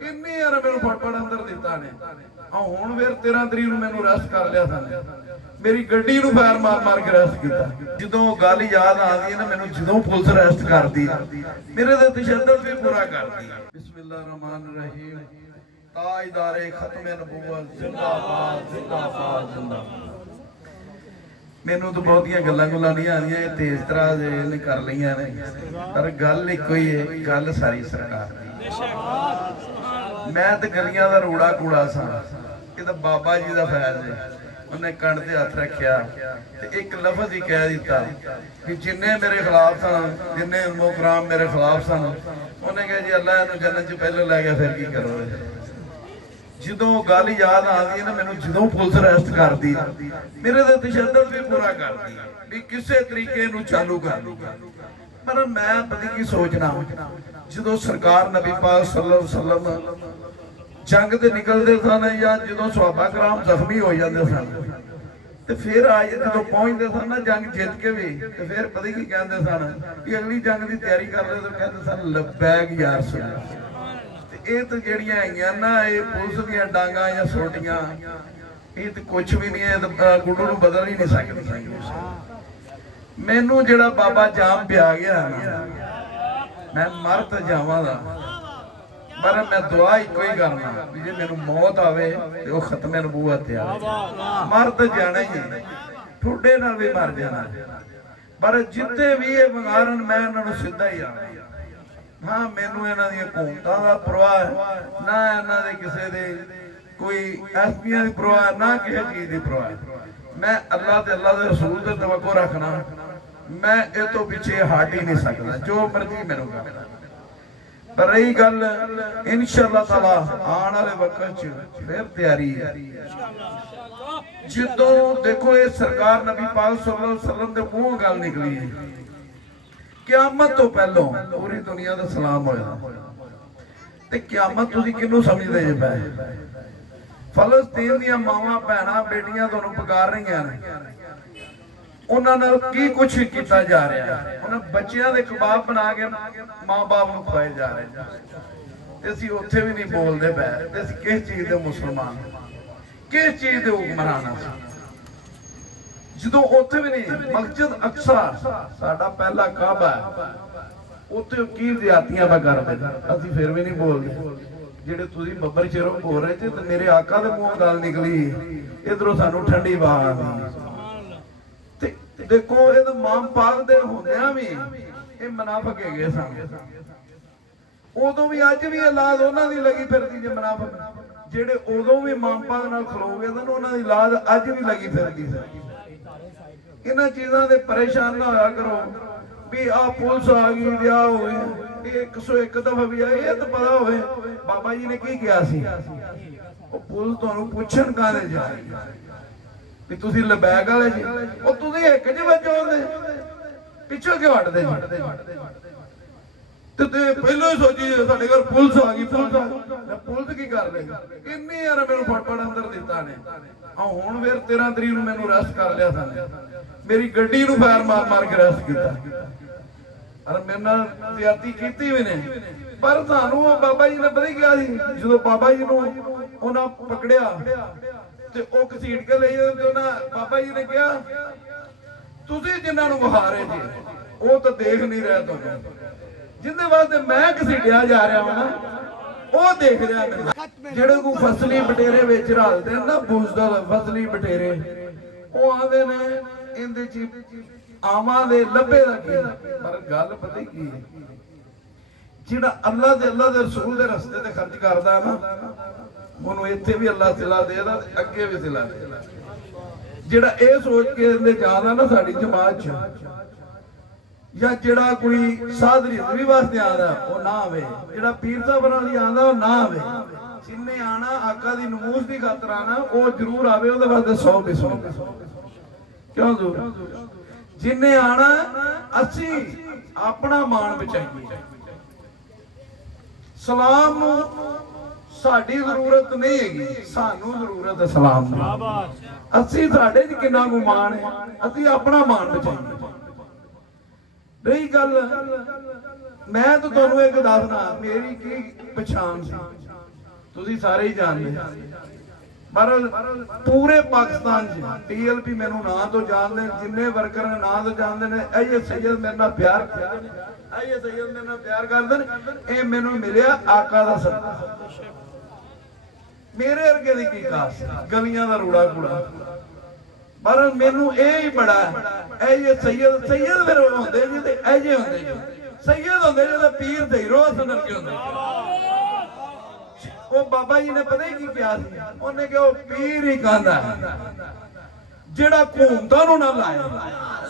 किन्नी यार मैनू फटफट अंदर दिता ने हुण फिर 13 तरीक नूं मैनू अरेस्ट कर लिया सा मेरी गड्डी नूं फायर मार मार के अरेस्ट किया जदों गल याद आती है ना मैनू जदों पुलिस अरेस्ट करदी मेरे ते तशद्दुद भी पूरा करदी बिस्मिल्लाह रहमान रहीम ताजदारे खत्म नबूवत जिंदाबाद जिंदाबाद जिंदाबाद मैनू तो बहुतियां गल्लां गुल्लां नहीं आदियां ये तेज तरह ने कर लईयां ने पर गल इक्को ही है गल सारी सरकार दी मैं तो गलियां दा रूड़ा कूड़ा सा ये तो बाबा जी दा फैज है उन्हें कण ते हथ रखिया ते एक लफ्ज ही कह दिता कि जिन्ने मेरे खिलाफ सन जिन्ने मुकराम मेरे खिलाफ सन उन्हें कहा जी अल्लाह इहनूं जन्नत च पहले लै गया फिर की करोगे जदों गल याद आती है ना मैनू जदों पुलिस अरेस्ट करदी मेरे ते तशद्दुद भी पूरा करदी भी किसी तरीके नूं चालू कर दूगा पर मैं पता की सोचना जदों सरकार नबी पाक सल्लल्लाहु अलैहि वसल्लम जंग ते निकलते सन या जो सहाबा कराम जख्मी हो जाते सन ते फिर आज जो पहुंचते सन ना जंग जीत के भी ते फिर पता की कहते सन कि अगली जंग की तैयारी कर रहे तो कहते सन लब्बैक या रसूल अल्लाह ये तो जड़ियां है ना ये पुलिस दी डांगा या सोटियां ये तो कुछ भी नहीं है गुरु नूं बदल ही नहीं सकती मैनू जिहड़ा बाबा जाम पिया गया मैं मर तो जावांगा पर मैं दुआ इको ही करना जे मैनू मौत आवे ते ओ खत्मे नबूवत आवे मर तो जाना ही है ठुडे नाल भी मर जाना पर जिते भी ये वंगारन मैं इन्हां नूं सीधा ही आवे हाँ मैनू इन्हां दी हुकूमतां दा परवाह ना इन्हां दे किसे दे कोई एसपीआं दी परवाह ना किसी चीज दी परवाह मैं अल्लाह ते अल्लाह दे रसूल ते तवक्को रखना मैं ये तो पीछे हट ही नहीं सकता जो मर्जी मैनू कर पर रही गल इंशाअल्लाह ताला आने वाले वक्त च फिर तैयारी है जदों देखो ये सरकार नबी पाक सल्लल्लाहु अलैहि वसल्लम दे मुंह गल निकली है क़यामत तो पहलों पूरी दुनिया दा सलाम होया ते क़यामत तुसीं किहनूं समझदे जे पए फलस्तीन दीयां मावां भैणां बेटियां तुहानूं पुकार रहीआं ने उन्हां नाल की कुछ कीता जा रहा है उन्हां बच्चियां दे कबाब बना के मां बाप नूं खवाए जा रहे ते असीं उत्थे भी नहीं बोलदे पए ते असीं किस चीज दे मुसलमान किस चीज दे हुक्मरान सी जदों उत्थे भी नहीं मस्जिद अक्सा साडा पहला काबा है उत्थे की ज़्यादतियां दा करदे असीं फिर भी नहीं बोलदे जेड़े तुसीं बब्बर चेरों बोल रहे थे ते मेरे आका दे मूंहों गल निकली इधरों सानूं ठंडी हवा आंदी देखो ये तो मां पाक दे होंदियां भी ये मुनाफिक है गए सन उदों भी अज भी औलाद उन्हां दी लगी फिरदी जे मुनाफिक जेड़े उदों भी मां पाक नाल खलो गए सन उन्हां दी औलाद अज भी लगी फिरदी सी इन्हां चीज़ां दे परेशान ना होया करो भी आ पुलिस आ गई विआह हो गए 101 दफा भी आए ये तो पता होवे बाबा जी ने की किया सी ओ पुलिस तुहानूं पुछण काहदे जा भी तुसीं लबैक वाले जी ओ तुसीं एक ज वजो दे पिछों क्यों हटदे जी ते पहलों ही सोची साडे घर पुलिस आ गई पुलिस की कर ले किन्नी यार मैनू फटफट अंदर दिता ने हुण फिर 13 तरीक नूं मैनू अरेस्ट कर लिया सा मेरी गड्डी नूं फायर मार मार के अरेस्ट किया और मेरे नाल ज्यादती कीती भी ने पर सानू बाबा जी ने पता क्या सी जदों बाबा जी नूं उन्हां पकड़िया ते ओ घसीट के ले ते उन्हां बाबा जी ने कहा तुसीं जिन्हां नूं वहा रहे जी ओ तो देख नहीं रहे तुहानूं जिंदे वास्ते मैं घसीटिया जा रहा हूं ना ओ देख रहा मैं जेड़े को फसली बटेरे विच रलदे ना बुजदल फसली बटेरे ओ आंदे ने इंदे च आवां दे लब्बे दा की पर गल पता की है जेड़ा अल्लाह दे रसूल दे रस्ते ते खर्च करदा है ना ਉਹਨੂੰ ਇੱਥੇ ਵੀ ਅੱਲਾਹ ਸਿਲਾ ਦੇਦਾ ਤੇ ਅੱਗੇ ਵੀ ਸਿਲਾ ਦੇਦਾ ਜਿਹੜਾ ਇਹ ਸੋਚ ਕੇ ਇਹਦੇ ਜਾਂਦਾ ਨਾ ਸਾਡੀ ਜਮਾਤ 'ਚ ਜਾਂ ਜਿਹੜਾ ਕੋਈ ਸਾਧਰੀ ਵੀ ਵਾਸਤੇ ਆਂਦਾ ਉਹ ਨਾ ਆਵੇ ਜਿਹੜਾ ਪੀਰ ਸਾਹਿਬਾਂ ਲਈ ਆਂਦਾ ਉਹ ਨਾ ਆਵੇ ਜਿੰਨੇ ਆਣਾ ਆਕਾ ਦੀ ਨਮੂਸ ਦੀ ਖਾਤਰ ਆਣਾ ਉਹ ਜ਼ਰੂਰ ਆਵੇ ਉਹਦੇ ਵਾਸਤੇ 100 ਕਿਉਂ ਜ਼ਰੂਰ ਜਿੰਨੇ ਆਣਾ ਅਸੀਂ ਆਪਣਾ ਮਾਣ ਬਚਾਈਏ सलाम साडी जरूरत नहीं हैगी, सानू जरूरत है सलाम दी। असी साडे च किन्ना गुमान है, असी अपना मान बचाइए। रही गल मैं तो तुहानू एक दसना, मेरी की पछाण सी ਤੁਸੀਂ ਸਾਰੇ ਹੀ ਜਾਣਦੇ, ਪਰ ਪੂਰੇ ਪਾਕਿਸਤਾਨ 'ਚ TLP ਮੈਨੂੰ ਨਾਂ ਤੋਂ ਜਾਣਦੇ, ਜਿੰਨੇ ਵਰਕਰ ਨੇ ਨਾਂ ਤੋਂ ਜਾਣਦੇ ਨੇ। ਇਹ ਸੈਯਦ ਮੇਰੇ ਨਾਲ ਪਿਆਰ ਕਰਦੇ ਨੇ, ਇਹ ਸੈਯਦ ਮੇਰੇ ਨਾਲ ਪਿਆਰ ਕਰਦੇ ਨੇ। ਇਹ ਮੈਨੂੰ ਮਿਲਿਆ ਆਕਾ ਦਾ ਸਦਕਾ। ਮੇਰੇ ਵਰਗੇ ਦੀ ਕੀ ਖਾਸ, ਗਲੀਆਂ ਦਾ ਰੂੜਾ ਕੂੜਾ, ਪਰ ਮੈਨੂੰ ਇਹ ਹੀ ਬੜਾ ਇਹ ਸੈਯਦ ਫਿਰ ਹੁੰਦੇ ਜੀ ਤੇ ਇਹ ਜੇ ਹੁੰਦੇ ਜੀ ਸੈਯਦ ਹੁੰਦੇ ਜਿਹਦਾ ਪੀਰ ਤੇ ਰੋਜ਼ ਨਰਕੇ ਹੁੰਦੇ। ਉਹ ਬਾਬਾ ਜੀ ਨੇ ਪਤਾ ਹੀ ਕੀ ਕਿਹਾ ਸੀ, ਉਹਨੇ ਕਿਹਾ ਉਹ ਪੀਰ ਹੀ ਕਹਿੰਦਾ ਜਿਹੜਾ ਘੂਮਤਾਂ ਨੂੰ ਨਾ ਲਾਏ।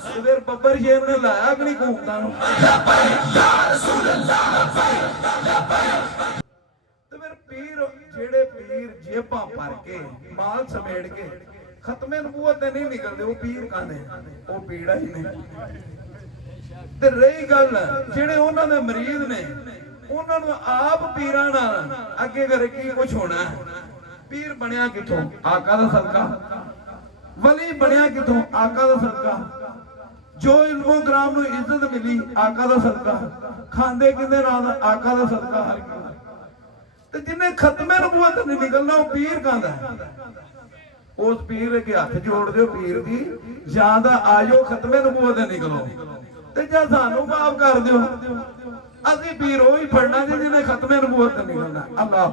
ਤੇ ਫਿਰ ਬੱਬਰ ਸ਼ੇਰ ਨੇ ਲਾਇਆ ਕਿ ਨਹੀਂ ਘੂਮਤਾਂ ਨੂੰ? ਤੇ ਫਿਰ ਪੀਰ ਜਿਹੜੇ ਪੀਰ ਜੇਬਾਂ ਭਰ ਕੇ ਮਾਲ ਸਮੇੜ ਕੇ ਖਤਮੇ ਨਬੂਵਤ ਤੇ ਨਹੀਂ ਨਿਕਲਦੇ, ਉਹ ਪੀਰ ਕਹਿੰਦੇ, ਉਹ ਪੀੜਾ ਹੀ ਨਹੀਂ। ਤੇ ਰਹੀ ਗੱਲ ਜਿਹੜੇ ਉਹਨਾਂ ਦੇ ਮਰੀਜ਼ ਨੇ, ਉਹਨਾਂ ਨੂੰ ਆਪ ਪੀਰਾਂ ਨਾਲ ਅੱਗੇ ਕਰ ਕੀ ਕੁਝ ਹੋਣਾ। ਪੀਰ ਬਣਿਆ ਕਿੱਥੋਂ? ਆਕਾ ਦਾ ਸਦਕਾ। ਵਲੀ ਬਣਿਆ ਕਿੱਥੋਂ? ਆਕਾ ਦਾ ਸਦਕਾ। ਜੋ ਇਲਮੋ ਗ੍ਰਾਮ ਨੂੰ ਇੱਜ਼ਤ ਮਿਲੀ ਆਕਾ ਦਾ ਸਦਕਾ। ਖਾਂਦੇ ਕਿੰਦੇ ਨਾਲ? ਆਕਾ ਦਾ ਸਦਕਾ। ਤੇ ਜਿੰਨੇ ਖਤਮੇ ਨਬੂਵਤ ਨਹੀਂ ਨਿਕਲਣਾ, ਉਹ ਪੀਰ ਕਹਿੰਦਾ। ਉਸ ਪੀਰ ਅੱਗੇ ਹੱਥ ਜੋੜ ਦਿਓ, ਪੀਰ ਦੀ ਜਾਂ ਤਾਂ ਆਜੋ ਖਤਮੇ ਨਬੂਵਤ ਨਿਕਲੋ, ਤੇ ਜਾਂ ਸਾਨੂੰ ਮਾਫ ਕਰ ਦਿਓ। ਅਸੀਂ ਪੀਰ ਉਹੀ ਫੜਨਾ ਜਿਹਨੇ ਖਤਮੇ ਨਬੂਵਤ ਨਿਕਲਣਾ। ਅੱਲਾਹ